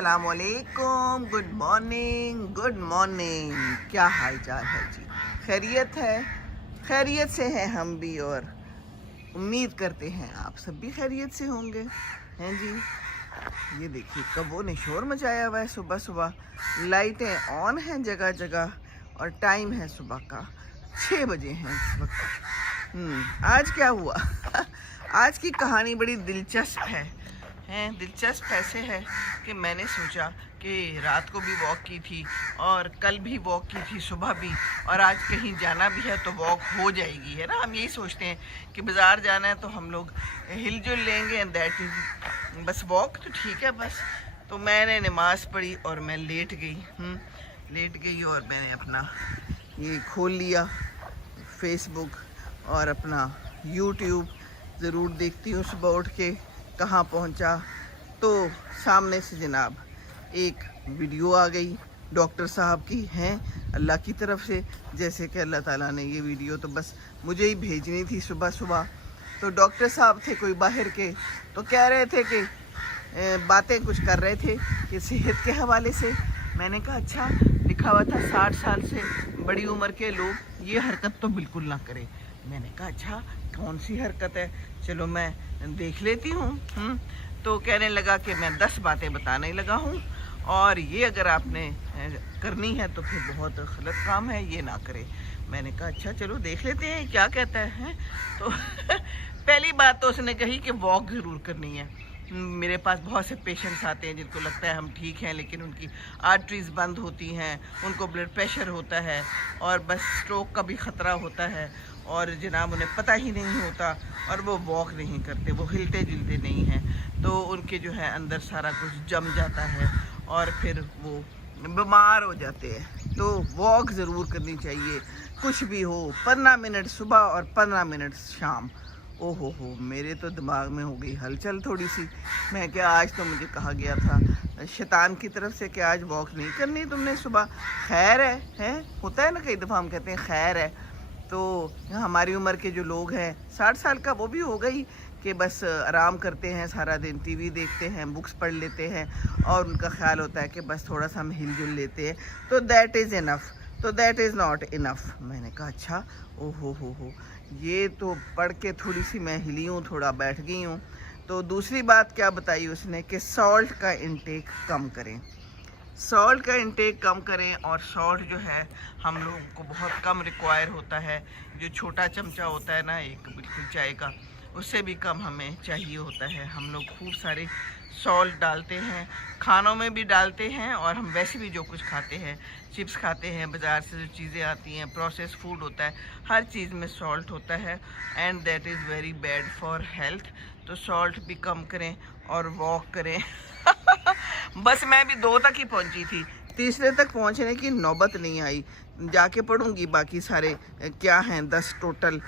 अस्सलामुअलैकुम, good morning. क्या हाल चाल है जी? खैरियत है? खैरियत से हैं हम भी, और उम्मीद करते हैं आप सब भी खैरियत से होंगे, हैं जी। ये देखिए कबों ने शोर मचाया हुआ है सुबह सुबह। लाइटें ऑन हैं जगह जगह और टाइम है सुबह का 6 बजे हैं इस वक्त। आज क्या हुआ? आज की कहानी बड़ी दिलचस्प है। दिलचस्प ऐसे है कि मैंने सोचा कि रात को भी वॉक की थी और कल भी वॉक की थी, सुबह भी, और आज कहीं जाना भी है तो वॉक हो जाएगी, है ना। हम यही सोचते हैं कि बाज़ार जाना है तो हम लोग हिल जुल लेंगे एंड दैट इज़ बस वॉक तो ठीक है बस। तो मैंने नमाज़ पढ़ी और मैं लेट गई और मैंने अपना ये खोल लिया फेसबुक और अपना यूट्यूब ज़रूर देखती हूँ सुबह उठ के कहाँ पहुँचा। तो सामने से जनाब एक वीडियो आ गई डॉक्टर साहब की, हैं अल्लाह की तरफ से, जैसे कि अल्लाह ताला ने ये वीडियो तो बस मुझे ही भेजनी थी सुबह सुबह। तो डॉक्टर साहब थे कोई बाहर के, तो कह रहे थे कि बातें कुछ कर रहे थे कि सेहत के हवाले से। मैंने कहा अच्छा, लिखा हुआ था 60 साल से बड़ी उम्र के लोग ये हरकत तो बिल्कुल ना करें। मैंने कहा अच्छा कौन सी हरकत है, चलो मैं देख लेती हूँ। तो कहने लगा कि मैं 10 बातें बताने लगा हूँ और ये अगर आपने करनी है तो फिर बहुत गलत काम है, ये ना करें। मैंने कहा अच्छा चलो देख लेते हैं क्या कहता है। तो पहली बात तो उसने कही कि वॉक ज़रूर करनी है। मेरे पास बहुत से पेशेंट्स आते हैं जिनको लगता है हम ठीक हैं लेकिन उनकी आर्टरीज़ बंद होती हैं, उनको ब्लड प्रेशर होता है और बस स्ट्रोक का भी ख़तरा होता है और जनाब उन्हें पता ही नहीं होता और वो वॉक नहीं करते, वो हिलते जुलते नहीं हैं, तो उनके जो है अंदर सारा कुछ जम जाता है और फिर वो बीमार हो जाते हैं। तो वॉक ज़रूर करनी चाहिए, कुछ भी हो, 15 मिनट सुबह और 15 मिनट शाम। ओहो हो, मेरे तो दिमाग में हो गई हलचल थोड़ी सी। मैं क्या, आज तो मुझे कहा गया था शैतान की तरफ से कि आज वॉक नहीं करनी तुमने सुबह। खैर है होता है ना, कई दफ़ा हम कहते हैं खैर है। तो हमारी उम्र के जो लोग हैं 60 साल का, वो भी हो गई कि बस आराम करते हैं, सारा दिन टीवी देखते हैं, बुक्स पढ़ लेते हैं और उनका ख्याल होता है कि बस थोड़ा सा हम हिल जुल लेते हैं, तो दैट इज़ इनफ, तो दैट इज़ नॉट इनफ। मैंने कहा अच्छा, ओहो हो, ये तो पढ़ के थोड़ी सी मैं हिली हूँ, थोड़ा बैठ गई हूँ। तो दूसरी बात क्या बताई उसने कि सॉल्ट का इंटेक कम करें, सॉल्ट का इंटेक कम करें। और सॉल्ट जो है हम लोगों को बहुत कम रिक्वायर होता है। जो छोटा चमचा होता है ना एक बिल्कुल चाय का, उससे भी कम हमें चाहिए होता है। हम लोग खूब सारे सॉल्ट डालते हैं, खानों में भी डालते हैं और हम वैसे भी जो कुछ खाते हैं, चिप्स खाते हैं, बाज़ार से जो चीज़ें आती हैं, प्रोसेस फूड होता है, हर चीज़ में सॉल्ट होता है and that is very bad for health. तो सॉल्ट भी कम करें और वॉक करें। बस मैं भी 2 तक ही पहुंची थी, तीसरे तक पहुंचने की नौबत नहीं आई। जाके पढ़ूंगी बाकी सारे क्या हैं 10 टोटल,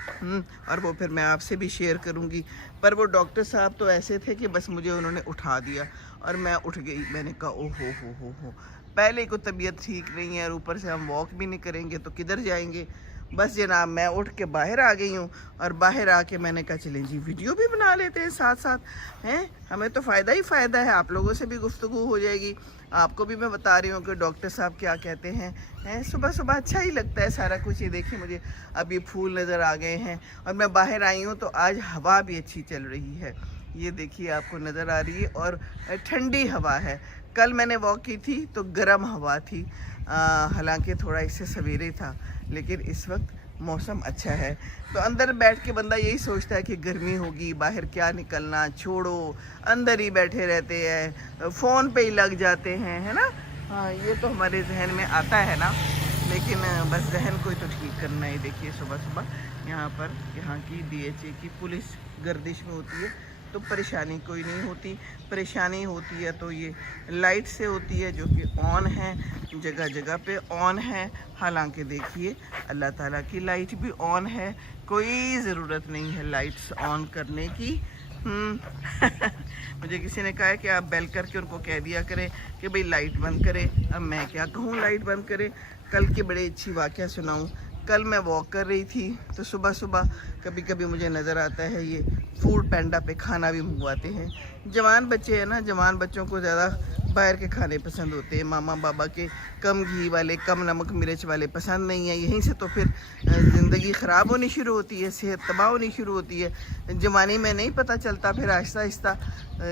और वो फिर मैं आपसे भी शेयर करूंगी। पर वो डॉक्टर साहब तो ऐसे थे कि बस मुझे उन्होंने उठा दिया और मैं उठ गई। मैंने कहा ओ हो, पहले को तबीयत ठीक नहीं है और ऊपर से हम वॉक भी नहीं करेंगे तो किधर जाएंगे। बस जनाब मैं उठ के बाहर आ गई हूँ और बाहर आके मैंने कहा चलें जी वीडियो भी बना लेते हैं साथ साथ, हैं हमें तो फ़ायदा ही फ़ायदा है, आप लोगों से भी गुफ्तगू हो जाएगी, आपको भी मैं बता रही हूँ कि डॉक्टर साहब क्या कहते हैं। सुबह सुबह अच्छा ही लगता है सारा कुछ। ये देखिए मुझे अभी फूल नज़र आ गए हैं और मैं बाहर आई हूँ तो आज हवा भी अच्छी चल रही है। ये देखिए आपको नज़र आ रही है और ठंडी हवा है। कल मैंने वॉक की थी तो गर्म हवा थी, हालांकि थोड़ा इससे सवेरे था, लेकिन इस वक्त मौसम अच्छा है। तो अंदर बैठ के बंदा यही सोचता है कि गर्मी होगी, बाहर क्या निकलना, छोड़ो, अंदर ही बैठे रहते हैं, फ़ोन पे ही लग जाते हैं, है ना। हाँ ये तो हमारे जहन में आता है ना, लेकिन बस जहन को ही तो ठीक करना है। देखिए सुबह सुबह यहाँ की DHA की पुलिस गर्दिश में होती है तो परेशानी कोई नहीं होती। परेशानी होती है तो ये लाइट से होती है जो कि ऑन है, जगह जगह पे ऑन है। हालांकि देखिए अल्लाह ताला की लाइट भी ऑन है, कोई ज़रूरत नहीं है लाइट्स ऑन करने की। मुझे किसी ने कहा है कि आप बेल करके उनको कह दिया करें कि भाई लाइट बंद करें। अब मैं क्या कहूँ लाइट बंद करें। कल की बड़ी अच्छी वाक़या सुनाऊँ। कल मैं वॉक कर रही थी तो सुबह सुबह कभी कभी मुझे नज़र आता है ये फूड पैंडा पे खाना भी मंगवाते हैं। जवान बच्चे हैं ना, जवान बच्चों को ज़्यादा बाहर के खाने पसंद होते हैं, मामा बाबा के कम घी वाले कम नमक मिर्च वाले पसंद नहीं है। यहीं से तो फिर ज़िंदगी ख़राब होनी शुरू होती है, सेहत तबाह होनी शुरू होती है। जवानी में नहीं पता चलता, फिर आहिस्ता आहिस्ता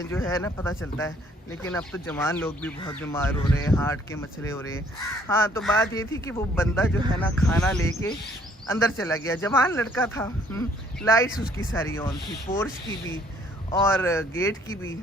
जो है ना पता चलता है। लेकिन अब तो जवान लोग भी बहुत बीमार हो रहे हैं, हार्ट के मसले हो रहे हैं। हाँ, तो बात ये थी कि वो बंदा जो है ना खाना लेके अंदर चला गया, जवान लड़का था, लाइट्स उसकी सारी ऑन थी, पोर्च की भी और गेट की भी।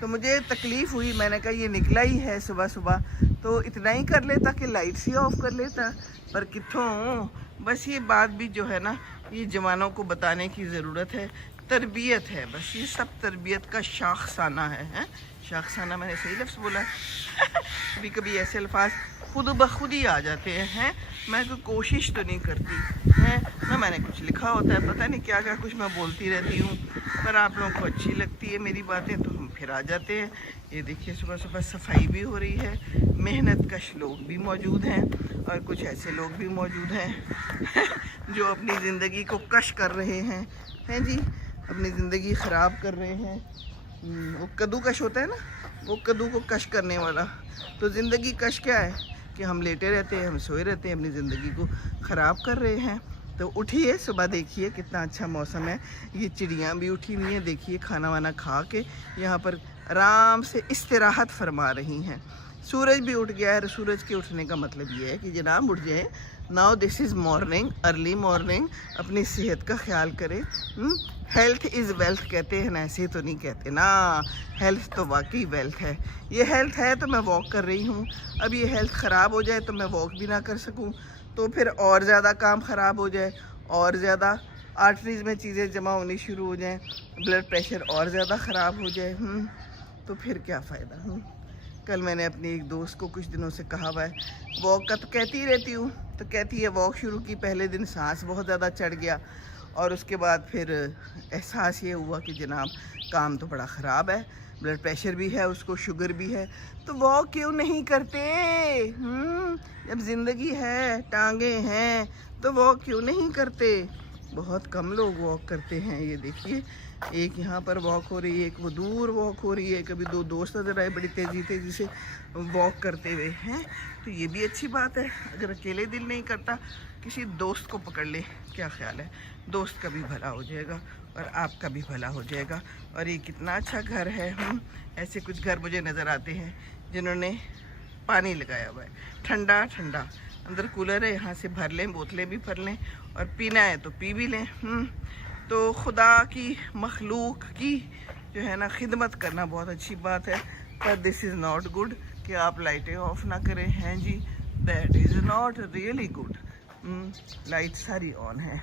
तो मुझे तकलीफ़ हुई, मैंने कहा ये निकला ही है सुबह सुबह तो इतना ही कर लेता कि लाइट्स ही ऑफ कर लेता, पर कित्थों। बस ये बात भी जो है ना, ये जवानों को बताने की ज़रूरत है, तरबियत है, बस ये सब तरबियत का शाखसाना है। शाखसाना मैंने सही लफ्ज़ बोला है? कभी कभी ऐसे अल्फाज खुद ब खुद ही आ जाते हैं। मैं कोई कोशिश तो नहीं करती है ना, मैंने कुछ लिखा होता है, पता नहीं क्या क्या कुछ मैं बोलती रहती हूँ, पर आप लोगों को अच्छी लगती है मेरी बातें तो हम फिर आ जाते हैं। ये देखिए सुबह सुबह सफाई भी हो रही है, मेहनत कश लोग भी मौजूद हैं और कुछ ऐसे लोग भी मौजूद हैं जो अपनी ज़िंदगी को कश कर रहे हैं जी, अपनी ज़िंदगी ख़राब कर रहे हैं। वो कद्दूकश होता है ना, वो कद्दू को कश करने वाला। तो ज़िंदगी कश क्या है कि हम लेटे रहते हैं, हम सोए रहते हैं, अपनी ज़िंदगी को ख़राब कर रहे हैं। तो उठिए, सुबह देखिए कितना अच्छा मौसम है, ये चिड़ियाँ भी उठी हुई हैं, देखिए खाना वाना खा के यहाँ पर आराम से इस्तिराहत फरमा रही हैं। सूरज भी उठ गया है। सूरज के उठने का मतलब ये है कि जनाब उठ जाए, now this is morning, early morning. अपनी सेहत का ख्याल करें। हेल्थ इज़ वेल्थ कहते हैं ना, ऐसे तो नहीं कहते ना, हेल्थ तो वाकई वेल्थ है। ये हेल्थ है तो मैं वॉक कर रही हूँ। अब ये हेल्थ ख़राब हो जाए तो मैं वॉक भी ना कर सकूँ, तो फिर और ज़्यादा काम ख़राब हो जाए, और ज़्यादा आर्टरीज़ में चीज़ें जमा होनी शुरू हो जाएं, ब्लड प्रेशर और ज़्यादा ख़राब हो जाए, तो फिर क्या फ़ायदा। कल मैंने अपनी एक दोस्त को कुछ दिनों से कहा हुआ है, वॉक का तो कहती ही रहती हूँ, तो कहती है वॉक शुरू की, पहले दिन सांस बहुत ज़्यादा चढ़ गया और उसके बाद फिर एहसास ये हुआ कि जनाब काम तो बड़ा ख़राब है, ब्लड प्रेशर भी है उसको, शुगर भी है, तो वॉक क्यों नहीं करते। जब ज़िंदगी है, टांगे हैं, तो वॉक क्यों नहीं करते। बहुत कम लोग वॉक करते हैं। ये देखिए, एक यहाँ पर वॉक हो रही है, एक वो दूर वॉक हो रही है। कभी दो दोस्त नजर आए बड़ी तेज़ी तेज़ी से वॉक करते हुए हैं, तो ये भी अच्छी बात है। अगर अकेले दिल नहीं करता, किसी दोस्त को पकड़ ले, क्या ख्याल है, दोस्त का भी भला हो जाएगा और आपका भी भला हो जाएगा। और ये कितना अच्छा घर है। ऐसे कुछ घर मुझे नज़र आते हैं जिन्होंने पानी लगाया हुआ है, ठंडा ठंडा, अंदर कूलर है, यहाँ से भर लें, बोतलें भी भर लें, और पीना है तो पी भी लें। तो खुदा की मखलूक की जो है ना खिदमत करना बहुत अच्छी बात है, पर दिस इज़ नॉट गुड कि आप लाइटें ऑफ ना करें, हैं जी, that is not really good. Light सारी ऑन है।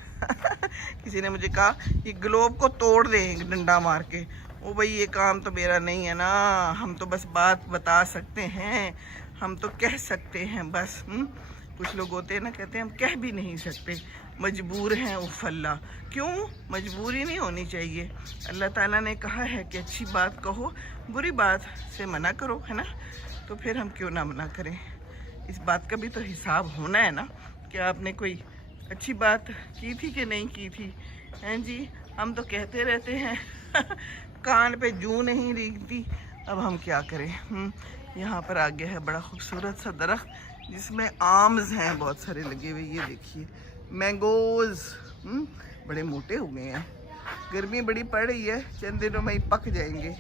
किसी ने मुझे कहा ये ग्लोब को तोड़ दें डंडा मार के। ओ भाई, ये काम तो मेरा नहीं है ना, हम तो बस बात बता सकते हैं, हम तो कह सकते हैं बस। कुछ लोग होते हैं ना, कहते हैं हम कह भी नहीं सकते, मजबूर हैं। उफ़ अल्लाह, क्यों मजबूरी नहीं होनी चाहिए। अल्लाह ताला ने कहा है कि अच्छी बात कहो, बुरी बात से मना करो, है ना। तो फिर हम क्यों ना मना करें। इस बात का भी तो हिसाब होना है ना कि आपने कोई अच्छी बात की थी कि नहीं की थी, हैं जी। हम तो कहते रहते हैं कान पे जूं नहीं रींगती, अब हम क्या करें। यहाँ पर आगे है बड़ा खूबसूरत सा दरख्त जिसमें आम्स हैं बहुत सारे लगे हुए। ये देखिए मैंगोज़, बड़े मोटे हो गए हैं। गर्मी बड़ी पड़ रही है, चंद दिनों में ही पक जाएंगे।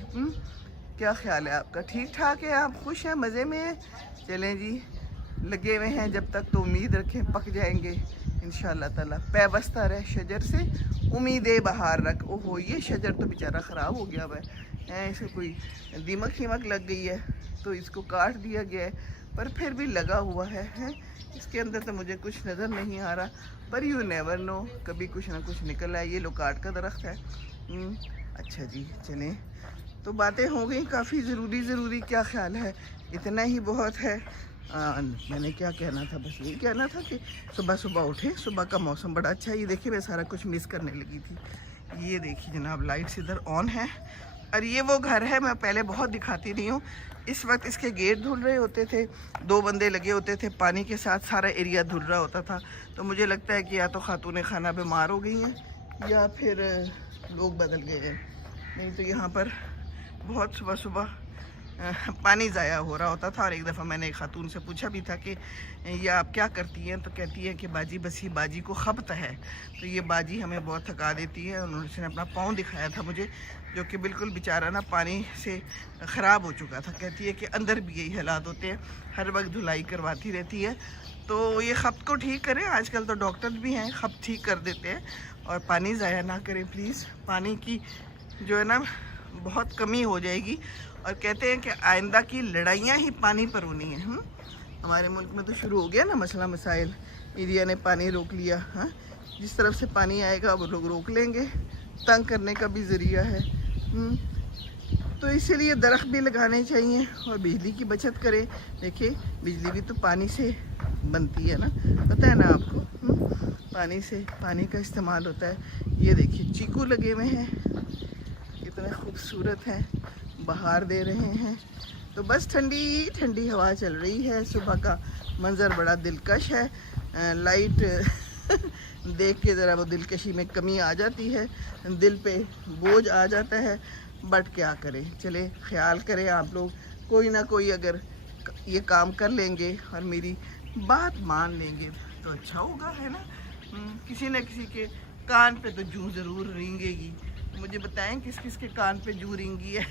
क्या ख्याल है आपका, ठीक ठाक है, आप खुश हैं, मज़े में हैं। चलें जी, लगे हुए हैं जब तक, तो उम्मीद रखें पक जाएंगे इंशाअल्लाह ताला। पैबस्ता रह शजर से उम्मीदें बहार रख। ओहो, ये शजर तो बेचारा ख़राब हो गया है, इसे कोई दीमक शीमक लग गई है तो इसको काट दिया गया है, पर फिर भी लगा हुआ है। इसके अंदर तो मुझे कुछ नज़र नहीं आ रहा, पर यू नेवर नो, कभी कुछ ना कुछ निकल आए। ये लोकाट का दरख्त है। अच्छा जी, चलें, तो बातें हो गई काफ़ी ज़रूरी। क्या ख्याल है, इतना ही बहुत है। मैंने क्या कहना था, बस यही कहना था कि सुबह सुबह उठे, सुबह का मौसम बड़ा अच्छा है। ये देखिए, मैं सारा कुछ मिस करने लगी थी। ये देखिए जनाब, लाइट्स इधर ऑन है, और ये वो घर है, मैं पहले बहुत दिखाती रही हूँ। इस वक्त इसके गेट धुल रहे होते थे, 2 बंदे लगे होते थे, पानी के साथ सारा एरिया धुल रहा होता था। तो मुझे लगता है कि या तो खातून खाना बीमार हो गई हैं या फिर लोग बदल गए हैं। नहीं तो यहाँ पर बहुत सुबह सुबह पानी ज़ाया हो रहा होता था। और एक दफ़ा मैंने एक खातून से पूछा भी था कि ये आप क्या करती हैं, तो कहती है कि बाजी बस ये बाजी को खपत है, तो ये बाजी हमें बहुत थका देती है। उन्होंने अपना पाँव दिखाया था मुझे, जो कि बिल्कुल बेचारा ना पानी से ख़राब हो चुका था। कहती है कि अंदर भी यही हालात होते हैं, हर वक्त धुलाई करवाती रहती है। तो ये खपत को ठीक करें, आजकल तो डॉक्टर भी हैं खपत ठीक कर देते हैं। और पानी ज़ाया ना करें प्लीज़, पानी की जो है ना बहुत कमी हो जाएगी। और कहते हैं कि आइंदा की लड़ाइयाँ ही पानी पर होनी है। हमारे मुल्क में तो शुरू हो गया ना मसला मसाइल, इंडिया ने पानी रोक लिया। हाँ, जिस तरफ से पानी आएगा वो लोग रोक लेंगे, तंग करने का भी ज़रिया है। तो इसीलिए दरख्त भी लगाने चाहिए और बिजली की बचत करें। देखिए बिजली भी तो पानी से बनती है ना, पता है ना आपको। पानी से पानी का इस्तेमाल होता है। ये देखिए चीकू लगे हुए हैं, कितने खूबसूरत हैं, बहार दे रहे हैं। तो बस ठंडी ठंडी हवा चल रही है, सुबह का मंज़र बड़ा दिलकश है। लाइट देख के ज़रा वो दिलकशी में कमी आ जाती है, दिल पे बोझ आ जाता है। बट क्या करें, चले ख्याल करें आप लोग, कोई ना कोई अगर ये काम कर लेंगे और मेरी बात मान लेंगे तो अच्छा होगा, है ना। किसी न किसी के कान पे तो जूं ज़रूर रेंगेगी। मुझे बताएं किस किस के कान पे जूं रेंगी है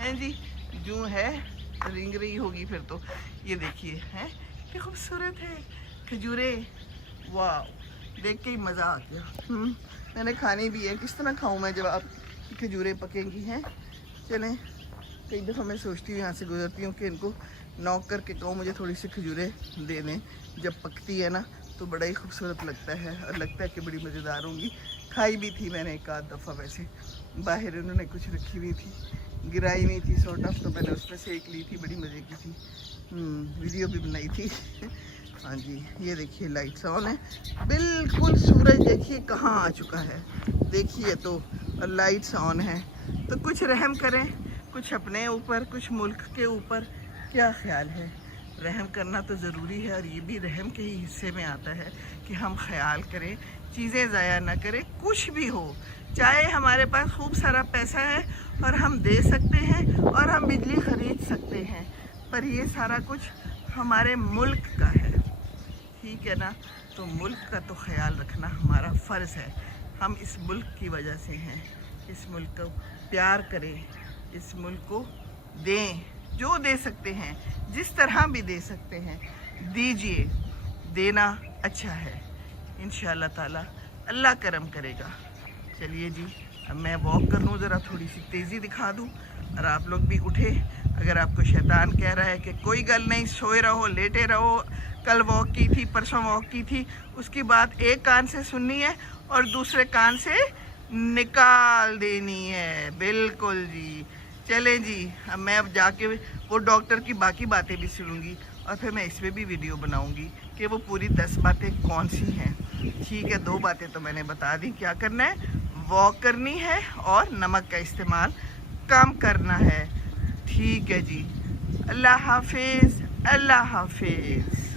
हैं जी, जूं है रेंग रही होगी फिर तो। ये देखिए हैं क्या खूबसूरत है खजूरे, वाह, देख के ही मज़ा आ गया। मैंने खानी भी है, किस तरह खाऊं मैं जब आप खजूरें पकेंगी हैं। चलें, कई दफ़ा मैं सोचती हूँ यहाँ से गुजरती हूँ कि इनको नॉक करके कहूँ मुझे थोड़ी सी खजूरें दे दें, जब पकती है ना तो बड़ा ही खूबसूरत लगता है और लगता है कि बड़ी मज़ेदार होंगी। खाई भी थी मैंने एक आध दफ़ा, वैसे बाहर उन्होंने कुछ रखी हुई थी, गिराई नहीं थी सॉर्ट ऑफ, तो मैंने उसमें से एक ली थी, बड़ी मज़े की थी। वीडियो भी बनाई थी। हाँ जी, ये देखिए लाइट्स ऑन है, बिल्कुल सूरज देखिए कहाँ आ चुका है, देखिए तो, और लाइट्स ऑन है। तो कुछ रहम करें, कुछ अपने ऊपर, कुछ मुल्क के ऊपर। क्या ख्याल है, रहम करना तो ज़रूरी है और ये भी रहम के ही हिस्से में आता है कि हम ख्याल करें, चीज़ें ज़ाया ना करें। कुछ भी हो, चाहे हमारे पास खूब सारा पैसा है और हम दे सकते हैं और हम बिजली ख़रीद सकते हैं, पर ये सारा कुछ हमारे मुल्क का है, ठीक है ना। तो मुल्क का तो ख्याल रखना हमारा फ़र्ज़ है। हम इस मुल्क की वजह से हैं, इस मुल्क को प्यार करें, इस मुल्क को दें, जो दे सकते हैं, जिस तरह भी दे सकते हैं दीजिए। देना अच्छा है, इंशाअल्लाह ताला अल्लाह करम करेगा। चलिए जी, अब मैं वॉक कर लूँ, ज़रा थोड़ी सी तेज़ी दिखा दूँ और आप लोग भी उठे। अगर आपको शैतान कह रहा है कि कोई गल नहीं, सोए रहो, लेटे रहो, कल वॉक की थी, परसों वॉक की थी, उसकी बात एक कान से सुननी है और दूसरे कान से निकाल देनी है। बिल्कुल जी। चले जी, अब मैं अब जाके वो डॉक्टर की बाकी बातें भी सुनूंगी और फिर मैं इस पर भी वीडियो बनाऊंगी कि वो पूरी 10 बातें कौन सी हैं। ठीक है, 2 बातें तो मैंने बता दी, क्या करना है, वॉक करनी है और नमक का इस्तेमाल कम करना है। ठीक है जी, अल्लाह हाफिज़, अल्लाह हाफिज़।